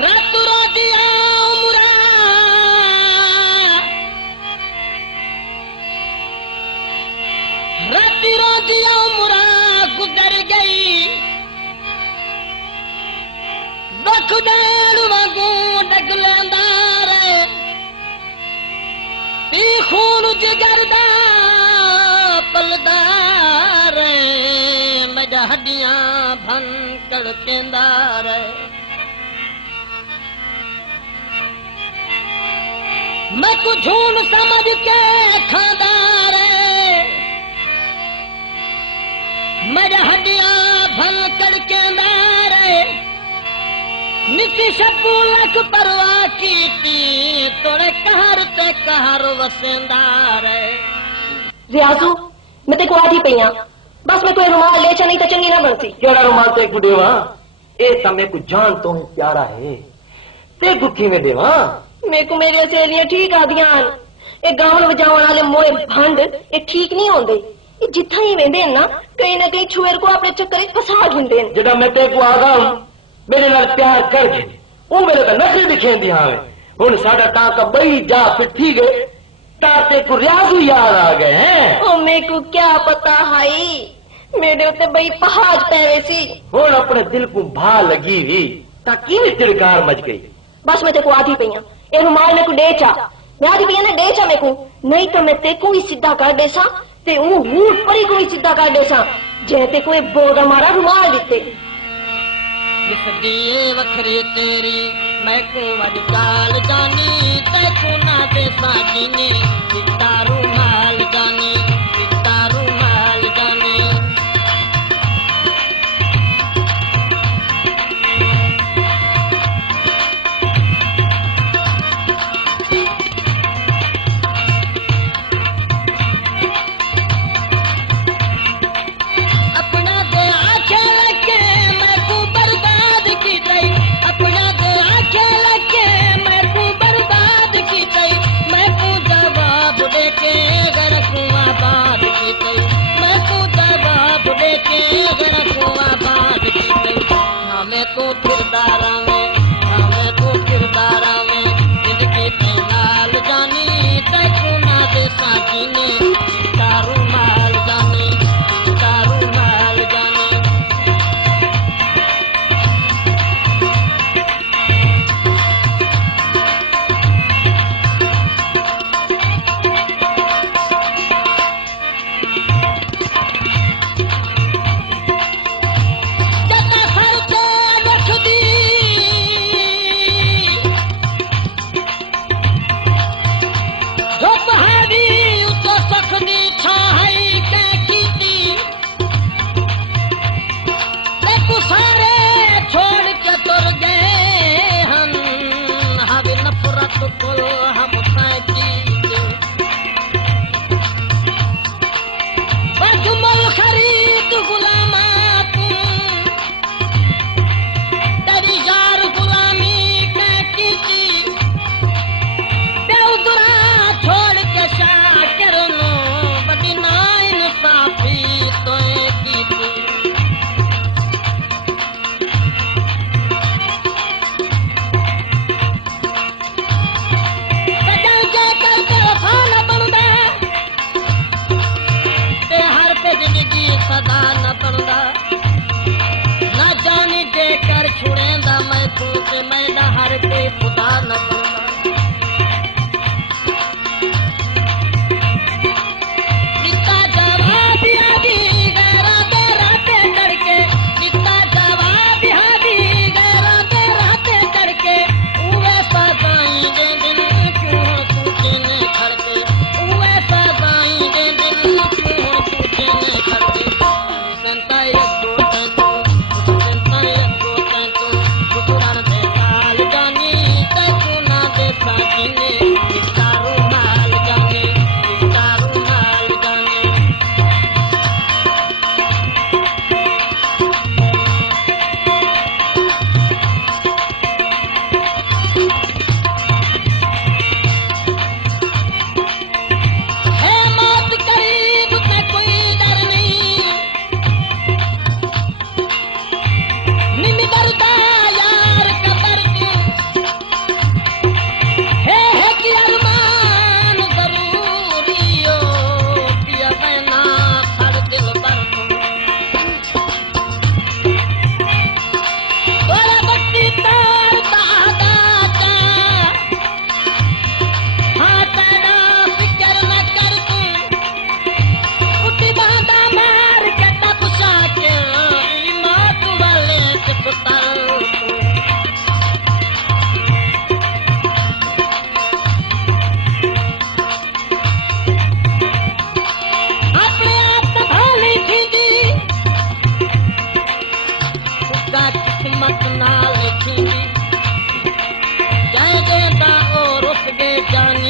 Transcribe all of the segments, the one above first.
रात रोजिया उमरा रात रोजिया उमरा गुजर गई दुख देण वांगू डगलंदा रे पी खून जिगर दा पलदा रे मेरा हड्डियां भन कड़केंदा रे मैं कुछ झूठ समझ के खांदा रे मेरा हड्डियां भन कड़केंदा रे निकी शक्कू लख परवाह कीती तोड़े कहर ते कहर वसेंदा रे रियाजू मैं ते को आधी पईया बस मैं कोई रुमाल ले नहीं तो चंगी ना बनती। केड़ा रुमाल ते को देवा ए तमे को जान तो प्यारा है ते को किवें देवा मेरे को मेरी सहेलियां ठीक आदियां ये गावन बजावन वाले मोए भंड ये ठीक नहीं होंदे ये जिथा ही वेंदे ना कहीं छुएर को अपने चक्कर फसा ढूंढे जड़ा मैं ते को आगा मेरे नाल प्यार कर गए वो मेरे का नखरे दिखेंदी हां हुन साडा टाका बई जा फिटी गए ताते को रियाजू याद आ गए हैं ओ मेरे को क्या पता हाई मेरे उत्ते बई पहाड़ पैरे सी हुन अपने दिल को भा लगी हुई ता किने तिड़कार मच गई बस मैं ते को आधी पईया ए रुमाल मेरे को दे चा मैं आधी पईया ना दे चा मेरे को नहीं तो मैं ते को ही सीधा कर देसा ते ऊट परी को ही सीधा कर देसा जे ते कोई बोदा मारा रुमाल दिते दिए वखरी तेरी मैं को वजकाल जानी ते को ना दे साजीने सितारू माल जानी सितारू माल जानी अपना दे आखे लगे मैं को बर्बाद की गई अपना दे आखे लगे मैं को बर्बाद की गई मैं को जवाब देके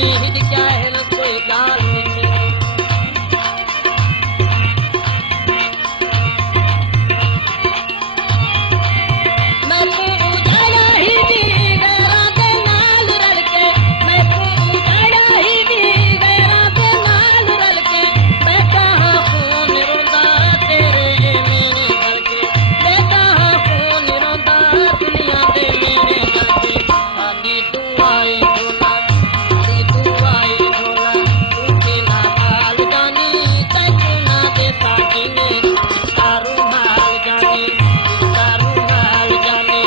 जानी हिज क्या है न कोई गाल नहीं। मैं तू उजाड़ा ही दी गैरा दे नाल रल के, मैं तू उजाड़ा ही दी गैरा दे नाल रल के, बैठा हाँ खून रोंदा तेरे मेरे गल के, बैठा हाँ खून रोंदा दुनिया दे मेरे गल के। आगी तू आई भोला, आगी तू आई भोला, तूके ना हाल जानी तैकू ना दे साकी ने, तारू हाल जानी तारू हाल जानी,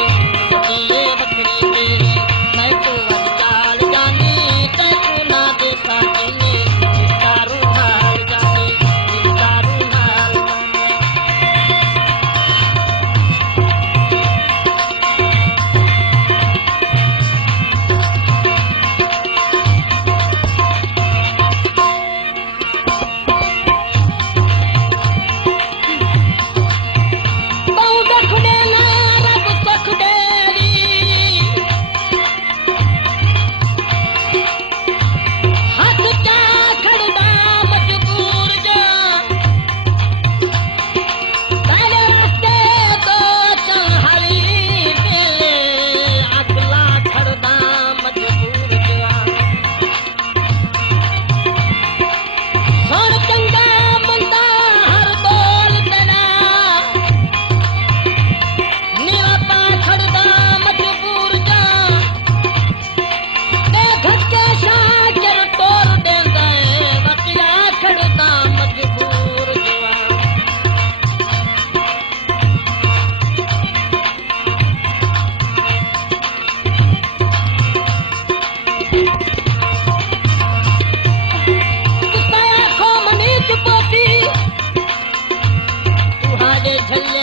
ये बकरी मेरी मैं तो चाल जानी तैकू ना दे साकी ने, तारू हाल जानी तारू हाल जानी। बहु दुख देना रब सुख देवी, हथ क्या खड़दा मजबूर जा, पहले रास्ते तो चल हरी बेले, अगला खड़दा मजबूर जा। सुन चंगा मुंडा हर बोल तेरा, निरापा खड़दा मजबूर जा, ते धक्के शाकर तोड़ देंदा है, वकिया खड़दा मजबूर जा। आंखों मनी चुपोती, तुहारे झल्ले